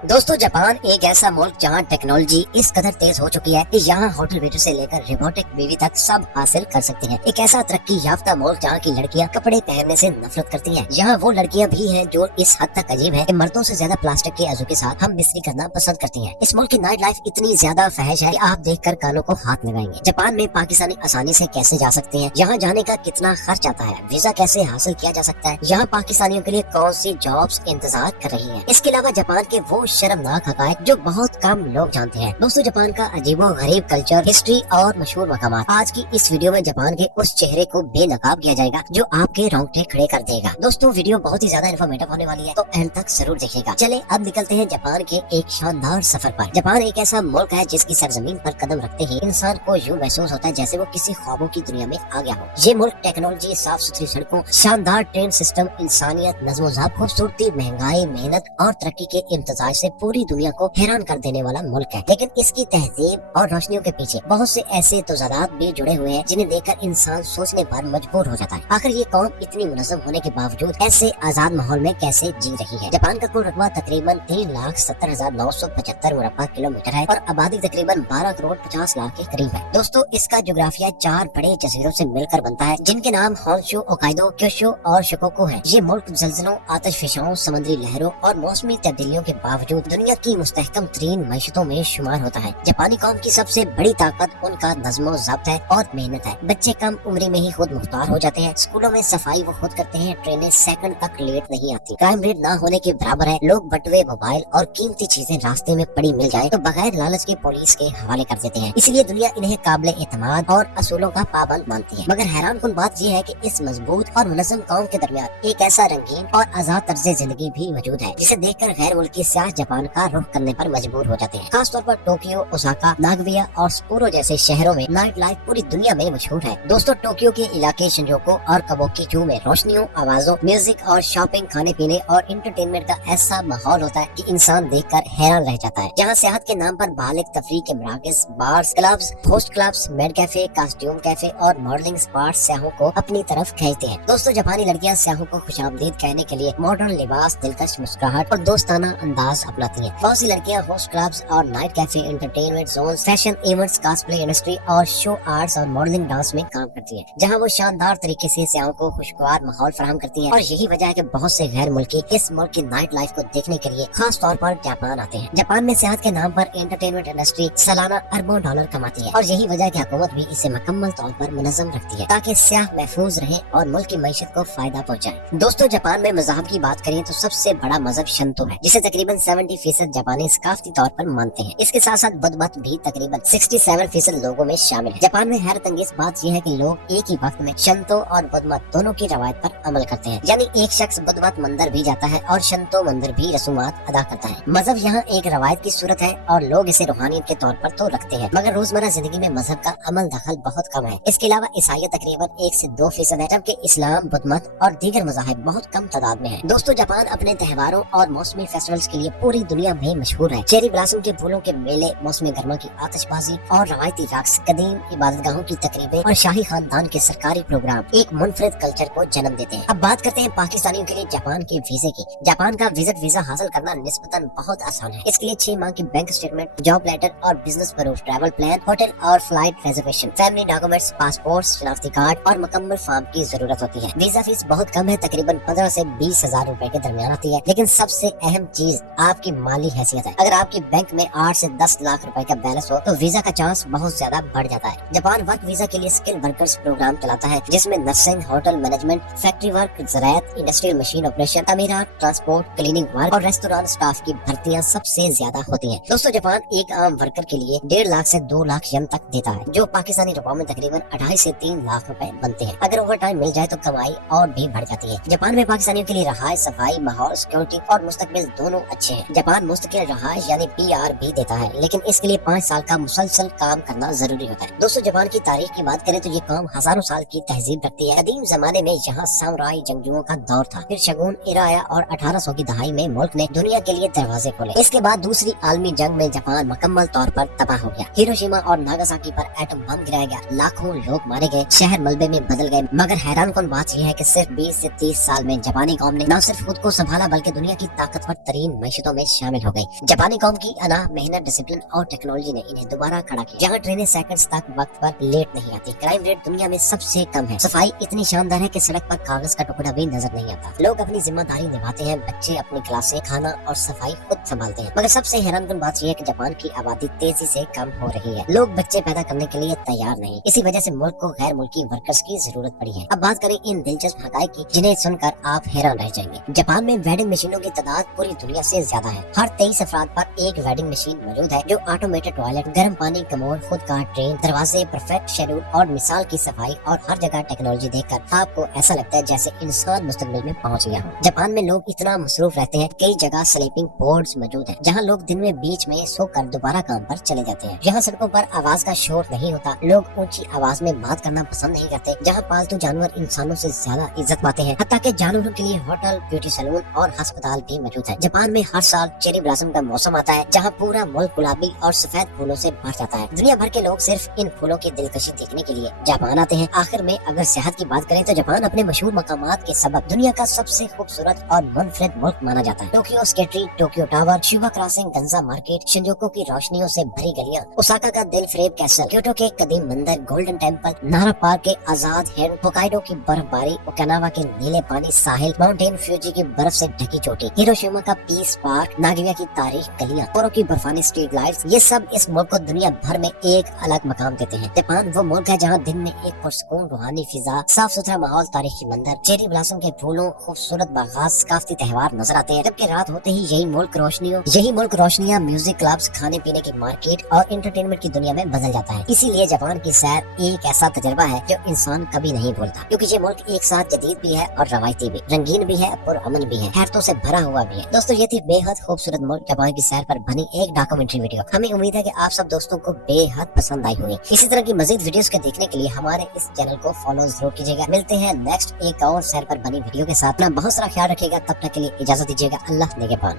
दोस्तों जापान एक ऐसा मुल्क जहां टेक्नोलॉजी इस कदर तेज हो चुकी है कि यहाँ होटल वेटर से लेकर रोबोटिक बीवी तक सब हासिल कर सकती हैं। एक ऐसा तरक्की याफ्ता मुल्क जहाँ की लड़कियाँ कपड़े पहनने से नफरत करती हैं। यहाँ वो लड़कियाँ भी हैं जो इस हद तक अजीब हैं कि मर्दों से ज्यादा प्लास्टिक के अज़ू के साथ हम बिस्तरी करना पसंद करती हैं। इस मुल्क की नाइट लाइफ इतनी ज्यादा फहश है कि आप देखकर कानों को हाथ लगाएंगे। जापान में पाकिस्तानी आसानी से कैसे जा सकते हैं, यहाँ जाने का कितना खर्च आता है, वीजा कैसे हासिल किया जा सकता है, यहाँ पाकिस्तानियों के लिए कौन सी जॉब्स इंतजार कर रही है। इसके अलावा जापान के वो शर्मनाक हकायक जो बहुत कम लोग जानते हैं। दोस्तों जापान का अजीबो गरीब कल्चर, हिस्ट्री और मशहूर मकामात। आज की इस वीडियो में जापान के उस चेहरे को बेनकाब किया जाएगा जो आपके रोंगटे खड़े कर देगा। दोस्तों वीडियो बहुत ही ज्यादा इन्फॉर्मेटिव होने वाली है, तो एंड तक जरूर देखिएगा। चले अब निकलते हैं जापान के एक शानदार सफर पर। जापान एक ऐसा मुल्क है जिसकी सरजमीन पर कदम रखते ही इंसान को यूँ महसूस होता है जैसे वो किसी ख्वाबों की दुनिया में आ गया हो। ये मुल्क टेक्नोलॉजी, साफ सुथरी सड़कों, शानदार ट्रेन सिस्टम, इंसानियत, नज़्म-ओ-ज़ब्त, खूबसूरती, महंगाई, मेहनत और तरक्की के इम्तिजाज से पूरी दुनिया को हैरान कर देने वाला मुल्क है। लेकिन इसकी तहजीब और रोशनियों के पीछे बहुत से ऐसे तज़ादात भी जुड़े हुए हैं जिन्हें देखकर इंसान सोचने पर मजबूर हो जाता है। आखिर ये कौम इतनी मुनज़्ज़म होने के बावजूद ऐसे आजाद माहौल में कैसे जी रही है। जापान का कुल रकबा तकरीबन 3,70,975 मुरब्बा किलोमीटर है और आबादी तकरीबन 12,50,00,000 के करीब है। दोस्तों इसका जोग्राफिया 4 बड़े जजीरों से मिलकर बनता है जिनके नाम होंशु, होक्काइडो, क्यूशु और शिकोकू है। ये मुल्क जल्जलों, आतिशफशाओं, समुद्री लहरों और मौसमी तब्दीलियों के बावजूद दुनिया की मुस्तहकम तरीन मईशतों में शुमार होता है। जापानी कौम की सबसे बड़ी ताकत उनका नज़्म-ओ-ज़ब्त है और मेहनत है। बच्चे कम उम्र में ही खुद मुख्तार हो जाते हैं। स्कूलों में सफाई वो खुद करते हैं। ट्रेनें सेकंड तक लेट नहीं आती। क्राइम रेट ना होने के बराबर है। लोग बटुए, मोबाइल और कीमती चीजें रास्ते में पड़ी मिल जाए तो बगैर लालच के पुलिस के हवाले कर देते हैं। इसलिए दुनिया इन्हें काबिल एतमाद और असूलों का पाबंद मानती है। मगर हैरान कुन बात यह है कि इस मजबूत और मुनज़्ज़म कौम के दरमियान एक ऐसा रंगीन और आजाद तर्ज जिंदगी भी मौजूद है जिसे देखकर गैर मुल्की सियाह जापान का रुख करने पर मजबूर हो जाते हैं। खास तौर पर टोक्यो, ओसाका, नागोया और सप्पोरो जैसे शहरों में नाइट लाइफ पूरी दुनिया में मशहूर है। दोस्तों टोक्यो के इलाके शिंजोको और काबुकी-चू में रोशनियों, आवाजों, म्यूजिक और शॉपिंग, खाने पीने और इंटरटेनमेंट का ऐसा माहौल होता है कि इंसान देखकर हैरान रह जाता है। जहाँ सेहत के नाम पर बालिग तफरीह के मराकज़, bars, clubs, host clubs, maid cafe, costume cafe और मॉडलिंग स्पॉट सियाहों को अपनी तरफ खींचते हैं। दोस्तों जापानी लड़कियां सियाहों को खुशामदीद कहने के लिए मॉडर्न लिबास, दिलकश मुस्कुराहट और दोस्ताना अंदाज अपनाती हैं। बहुत सी लड़कियां होस्ट क्लब्स और night cafe, entertainment zone, fashion events, cosplay industry और शो आर्ट्स और मॉडलिंग डांस में काम करती हैं, जहां वो शानदार तरीके से सियाहों को खुशगवार माहौल फराहम करती हैं। और यही वजह है कि बहुत से गैर मुल्की इस मुल्क की नाइट लाइफ को देखने के लिए खास तौर पर जापान आते हैं। जापान में सेहत के नाम पर एंटरटेनमेंट इंडस्ट्री सालाना अरबों डॉलर कमाती है और यही वजह है कि हुकूमत भी इसे मुकम्मल तौर पर मुनज़्ज़म रखती है ताकि सियाह महफूज रहे और मुल्क की मईशत को फायदा पहुँचाए। दोस्तों जापान में मज़हब की बात करें तो सबसे बड़ा मजहब शिंतो है जिसे तकरीबन 70% जापानी सकाफती तौर पर मानते हैं। इसके साथ साथ बुद्ध मत भी तकरीबन 67% लोगों में शामिल है। जापान में हैरत अंगेज बात यह है कि लोग एक ही वक्त में शिंतो और बुद्ध मत दोनों की रवायत पर अमल करते हैं, यानी एक शख्स बुद्ध मत मंदिर भी जाता है और शिंतो मंदिर भी रसूमात अदा करता है। मजहब यहाँ एक रवायत की सूरत है और लोग इसे रूहानियत के तौर पर तो रखते हैं, मगर रोजमर्रा जिंदगी में मजहब का अमल दखल बहुत कम है। इसके अलावा ईसाईयत तकरीबन 1 से 2% है, जबकि इस्लाम, बुद्ध मत और दीगर मज़ाहिब बहुत कम तादाद में है। दोस्तों जापान अपने त्योहारों और मौसमी फेस्टिवल्स के लिए पूरी दुनिया में मशहूर है। चेरी ब्लॉसम के फूलों के मेले, मौसमी गर्मा की आतिशबाजी और रवायती रक्स, कदीम इबादतगाहों की तकरीबें और शाही खानदान के सरकारी प्रोग्राम एक मुनफरिद कल्चर को जन्म देते हैं। अब बात करते हैं पाकिस्तानियों के लिए जापान के वीजे की। जापान का विजिट वीजा हासिल करना निस्बतन बहुत आसान है। इसके लिए 6 माह की बैंक स्टेटमेंट, जॉब लेटर और business proof, travel plan, hotel और flight reservation, family documents, passport, शनाख्ती कार्ड और मुकम्मल फॉर्म की जरूरत होती है। वीजा फीस बहुत कम है, तकरीबन 15 से 20,000 रुपए के दरमियान आती है। लेकिन सबसे अहम चीज आपकी माली हैसियत है। अगर आपकी बैंक में 8 से 10 लाख रुपए का बैलेंस हो तो वीजा का चांस बहुत ज्यादा बढ़ जाता है। जापान वर्क वीजा के लिए स्किल वर्कर्स प्रोग्राम चलाता है जिसमें nursing, hotel management, factory work, ज़राअत, इंडस्ट्रियल मशीन ऑपरेशन, तमीरात, ट्रांसपोर्ट, क्लीनिंग वर्क और रेस्टोरेंट स्टाफ की भर्तियां सबसे ज्यादा होती हैं। दोस्तों जापान एक आम वर्कर के लिए 1.5 लाख से 2 लाख येन तक देता है, जो पाकिस्तानी रुपयों में तकरीबन 2.5 से 3 लाख रुपए बनते हैं। अगर ओवर टाइम मिल जाए तो कमाई और भी बढ़ जाती है। जापान में पाकिस्तानियों के लिए रहायश, सफाई, माहौल, सिक्योरिटी और मुस्तकबिल दोनों अच्छे हैं। जापान मुस्तकिल रहायश यानी PR भी देता है, लेकिन इसके लिए 5 साल का मुसलसल काम करना जरूरी होता है। दोस्तों जापान की तारीख की बात करें तो ये कौम हजारों साल की तहजीब रखती है। कदीम जमाने में यहाँ सामुराई जंगजुओं का दौर था, फिर शगुन एरा आया और 1800 की दहाई में मुल्क ने दुनिया के लिए दरवाजे खोले। इसके बाद दूसरी आलमी जंग में जापान मुकम्मल तौर पर तबाह हो गया। हिरोशिमा और नागासाकी पर एटम बम गिराया गया, लाखों लोग मारे गए, शहर मलबे में बदल गए। मगर हैरान कुन बात यह है कि सिर्फ 20 से 30 साल में जापानी कौम ने न सिर्फ खुद को संभाला बल्कि दुनिया की ताकतवर तरीन मईशतों लिस्टों में शामिल हो गई। जापानी कौम की अना, मेहनत, डिसिप्लिन और टेक्नोलॉजी ने इन्हें दोबारा खड़ा किया। यहाँ ट्रेनें सेकंड्स तक वक्त पर लेट नहीं आती, क्राइम रेट दुनिया में सबसे कम है, सफाई इतनी शानदार है कि सड़क पर कागज का टुकड़ा भी नजर नहीं आता, लोग अपनी जिम्मेदारी निभाते हैं, बच्चे अपनी क्लासें, खाना और सफाई खुद संभालते हैं। मगर सबसे हैरानकुन बात यह है कि जापान की आबादी तेजी से कम हो रही है, लोग बच्चे पैदा करने के लिए तैयार नहीं, इसी वजह से मुल्क को गैर मुल्की वर्कर्स की जरूरत पड़ी है। अब बात करें इन दिलचस्प हकाइक की जिन्हें सुनकर आप हैरान रह जाएंगे। जापान में वेडिंग मशीनों की तादाद पूरी दुनिया से ज्यादा है। हर 23 अफराद पर एक वेडिंग मशीन मौजूद है, जो ऑटोमेटेड टॉयलेट, गर्म पानी, कमोड, खुद का ट्रेन, दरवाजे, परफेक्ट शेड्यूल और मिसाल की सफाई और हर जगह टेक्नोलॉजी देखकर आपको ऐसा लगता है जैसे इंसान मुस्तकबिल में पहुंच गया हो। जापान में लोग इतना मसरूफ रहते हैं, कई जगह स्लीपिंग पोड्स मौजूद है, जहां लोग दिन में बीच में सोकर दोबारा काम पर चले जाते हैं। यहाँ सड़कों पर आवाज का शोर नहीं होता, लोग ऊंची आवाज में बात करना पसंद नहीं करते। जहाँ पालतू जानवर इंसानों से ज्यादा इज्जत पाते हैं, हत्ता के जानवरों के लिए होटल, ब्यूटी सैलून और अस्पताल भी मौजूद है। जापान में हर साल चेरी ब्लॉसम का मौसम आता है, जहाँ पूरा मुल्क गुलाबी और सफेद फूलों से भर जाता है। दुनिया भर के लोग सिर्फ इन फूलों की दिलकशी देखने के लिए जापान आते हैं। आखिर में अगर सेहत की बात करें तो जापान अपने मशहूर मकामात के सबब दुनिया का सबसे खूबसूरत और मुनफरिद मुल्क माना जाता है। Tokyo Skytree, Tokyo Tower, Shibuya crossing, Ginza market, Shinjuku की रोशनियों से भरी गलियां, ओसाका का दिल फरेब कैसल, क्योटो के कदीम मंदिर, गोल्डन टेम्पल, नारा पार्क के आजाद हिरन, होकाइडो की बर्फबारी, ओकिनावा के नीले पानी साहिल, माउंटेन फ्यूजी की बर्फ से ढकी चोटी, हिरोशिमा का पीस पार्क, नागिया की तारीख गलियां, कोरो की बर्फानी स्ट्रीट लाइट्स, ये सब इस मुल्क को दुनिया भर में एक अलग मकाम देते हैं। जापान वो मुल्क है जहाँ दिन में एक पुरसकून रूहानी फिजा, साफ सुथरा माहौल, तारीखी मंदिर, चेरी ब्लॉसम के फूलों, खूबसूरत बागात, सकाफती त्योहार नजर आते हैं। जबकि रात होते ही यही मुल्क रोशनियां, म्यूजिक क्लब्स, खाने पीने की मार्केट और एंटरटेनमेंट की दुनिया में बदल जाता है। इसीलिए जापान की सैर एक ऐसा तजर्बा है जो इंसान कभी नहीं भूलता, क्योंकि ये मुल्क एक साथ जदीद भी है और रवायती भी, रंगीन भी है और अमन भी है, हैरतों से भरा हुआ भी है। दोस्तों, ये थी बेहद खूबसूरत मुल्क जापान की सैर पर बनी एक डॉक्यूमेंट्री वीडियो। हमें उम्मीद है कि आप सब दोस्तों को बेहद पसंद आई होगी। इसी तरह की मजीद वीडियोस को देखने के लिए हमारे इस चैनल को फॉलो जरूर कीजिएगा। मिलते हैं नेक्स्ट एक और सैर पर बनी वीडियो के साथ। अपना बहुत सारा ख्याल रखिएगा, तब तक के लिए इजाजत दीजिएगा। अल्लाह निगहबान।